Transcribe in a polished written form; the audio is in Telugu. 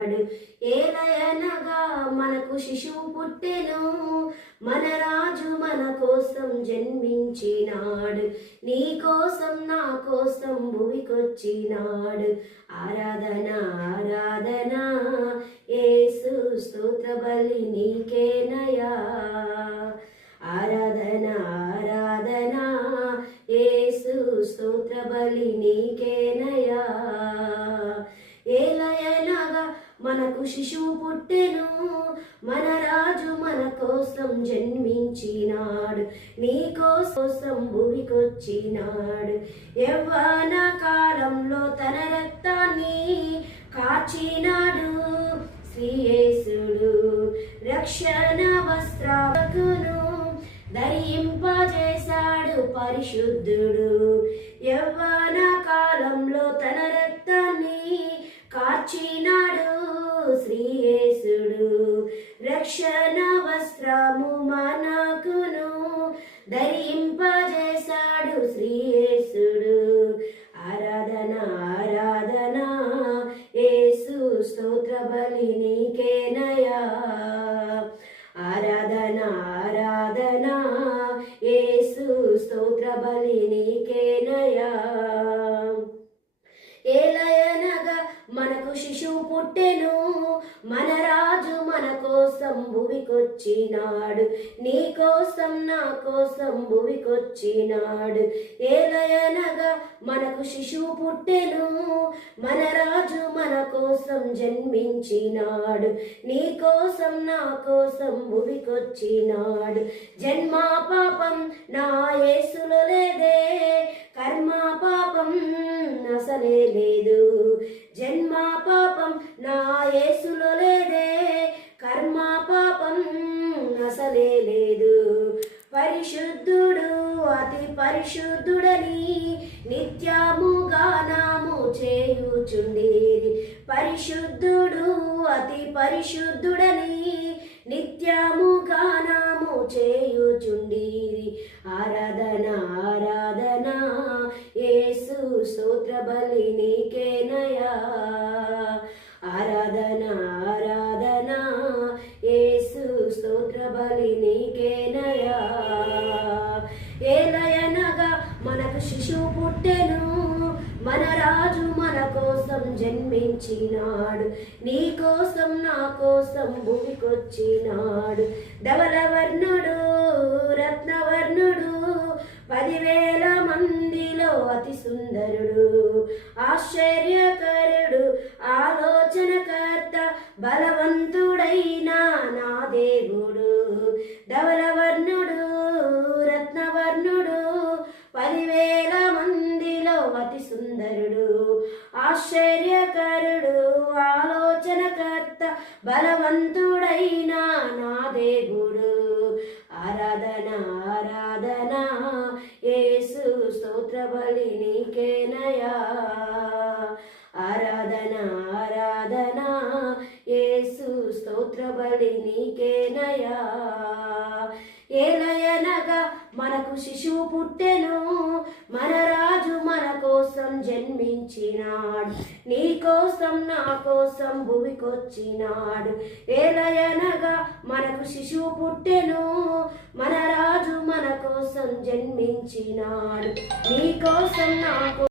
ఏలయనగా మనకు శిశువు పుట్టెను, మన రాజు మన కోసం జన్మించినాడు, నీ కోసం నా కోసం భువికొచ్చినాడు. ఆరాధన ఆరాధన యేసు స్తోత్ర బలి నీకేనయా. ఆరాధన ఆరాధన యేసు స్తోత్ర బలి నీకేనయా. ఏలయనగా మనకు శిశువు పుట్టెను, మన రాజు మన కోసం జన్మించినాడు, నీ కోసం భువికొచ్చినాడు. యవ్వన కాలంలో తన రక్తాన్ని కార్చినాడు శ్రీయేసుడు, రక్షణ వస్త్రాలను ధరింపజేశాడు పరిశుద్ధుడు. యవ్వన కాలంలో తన రక్తాన్ని కార్చినాడు శ్రీయేసుడు, రక్షణ వస్త్రము మనకును ధరింపజేశాడు శ్రీయేసుడు. ఆరాధన ఆరాధన యేసు స్తోత్ర బలి నీకేనయా. ఆరాధన ఆరాధన యేసు స్తోత్ర బలి నీకేనయా. ఏలయనగా మనకు శిశువు పుట్టెను, మన రాజు మన కోసం భువికొచ్చినాడు, నీ కోసం నా కోసం భువికొచ్చినాడు. ఏలయనగా మనకు శిశువు పుట్టెను, మన రాజు మన కోసం జన్మించినాడు, నీ కోసం నా కోసం భువికొచ్చినాడు. జన్మ పాపం నా యేసులో లేదే, కర్మ పాపం అసలే లేదు. జన్మ పాపం నా యేసులో లేదే, కర్మ పాపం అసలే లేదు. పరిశుద్ధుడు అతి పరిశుద్ధుడని నిత్యము గానము చేయుచుండేది. పరిశుద్ధుడు అతి పరిశుద్ధుడని నిత్యము గానము చేయుచుండేది. ఆరాధన ఆరాధన యేసు స్తోత్ర బలి నీకేనయా. ఆరాధన ఆరాధన యేసు స్తోత్ర బలి నీకేనయా. ఏలయనగా మనకు శిశువు పుట్టెను, మన రాజు మన కోసం జన్మించినాడు, నీ కోసం నా కోసం భూమికొచ్చినాడు. ధవలవర్ణుడు రత్నవర్ణుడు 10,000 మందిలో అతి సుందరుడు, ఆశ్చర్యకరుడు ఆలోచనకర్త బలవంతుడైన నా దేవుడు. ధవలవర్ణుడు రత్నవర్ణుడు 10,000 మందిలో అతి సుందరుడు, ఆశ్చర్యకరుడు ఆలోచనకర్త బలవంతుడైన నా దేవుడు. ఆరాధన ఆరాధన యేసు స్తోత్ర బలి నీకేనయా. ఆరాధన ఆరాధన యేసు స్తోత్ర బలి నీకేనయా. ఏలయనగా మనకు శిశువు పుట్టెను, మన రాజు మన కోసం జన్మించినాడు, నీ కోసం నా కోసం భువికొచ్చినాడు. ఏలయనగా మనకు శిశువు పుట్టెను, మన రాజు మన కోసం జన్మించినాడు, నీ కోసం నా